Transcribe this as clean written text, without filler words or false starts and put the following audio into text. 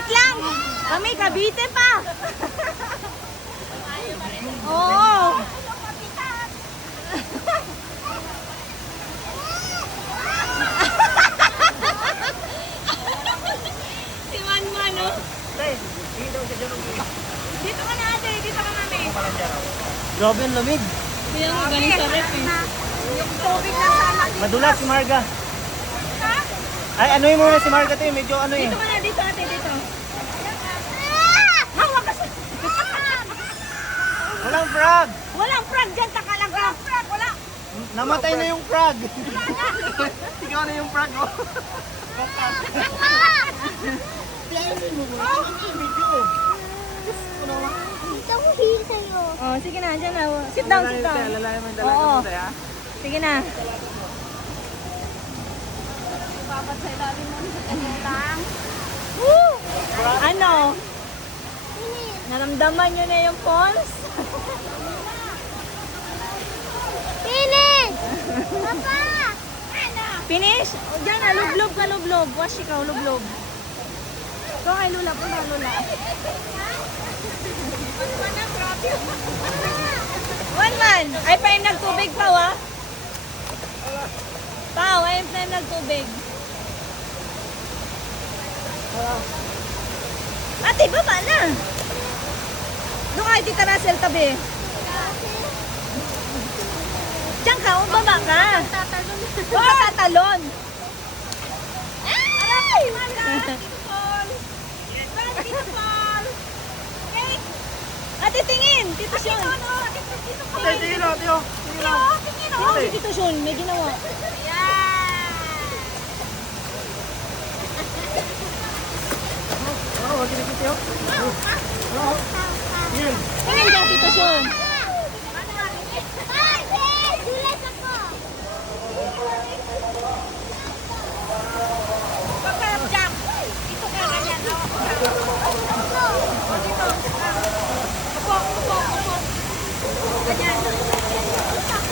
Wait lang. Kami, Cavite pa. Oo. Si Manman, no? Dito ka na ate, dito ka namin. Grabe ang lamig. Hindi ako galing sa ref eh. Yung tubig na sana. Madulas si Marga. Ay, anuhin mo na si Marga tayo. Medyo ano eh. Dito ka na, dito ate, dito. Hawak ka sa... Walang frog. Walang frog dyan, taka lang ka. Walang frog, wala. Namatay na yung frog. Ikaw na yung frog, oh. Gusto ko heal sa'yo. Oh, sige na, dyan na. Sit down, sit down. Lalayan mo yung Oo. dalaga mo tayo, ha? Sige na. Woo! Ano? Naramdaman nyo na yung pawns? Finish! Papa! Finish? O, dyan na, lublob ka, lublob. Wash ikaw, lublob. Ito kay Lula, punta Lula. One man! Ay, pa yung nagtubig pa, wa? Pao, ay pa yung nagtubig. Ate, baba na! Doon ka, Tita Russell, tabi. Diyan ka, o baba ka. Huwag ka tatalon. Ay! Ate, tingin! Tito Sean. Ate, tingin na, tiyo. Tingin na. Tingin si Tito Sean, may ginawa. Oh, wag kinikit, tiyo. Tingin ka, Tito Sean.